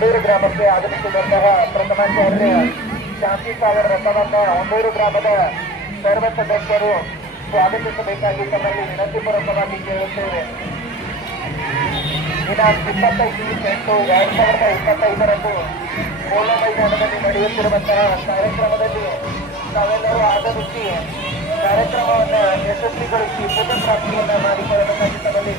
ಒಂದೂರು ಗ್ರಾಮಕ್ಕೆ ಆಗಮಿಸಿದಂತಹ ಪ್ರಥಮಾಚಾರ್ಯ ಶಾಂತಿ ಸಾಗರ ರಥವನ್ನ ಒಂದೂರು ಗ್ರಾಮದ ಸರ್ವ ಸದಸ್ಯರು ಸ್ವಾಗತಿಸಬೇಕಾಗಿ ತಮ್ಮಲ್ಲಿ ವಿನಂತಿಪೂರ್ವಕವಾಗಿ ಕೇಳುತ್ತೇವೆ. ದಿನಾಂಕ 25/8/2025 ಕೋಲ ಮೈದಾನದಲ್ಲಿ ನಡೆಯುತ್ತಿರುವಂತಹ ಕಾರ್ಯಕ್ರಮದಲ್ಲಿ ತಾವೆಲ್ಲರೂ ಆಗಮಿಸಿ ಕಾರ್ಯಕ್ರಮವನ್ನು ಯಶಸ್ವಿಗೊಳಿಸಿ ಪುನಃ ಪ್ರಾಪ್ತಿಯನ್ನ ಮಾಡಿಕೊಳ್ಳಬೇಕಾಗಿ ತಮ್ಮಲ್ಲಿ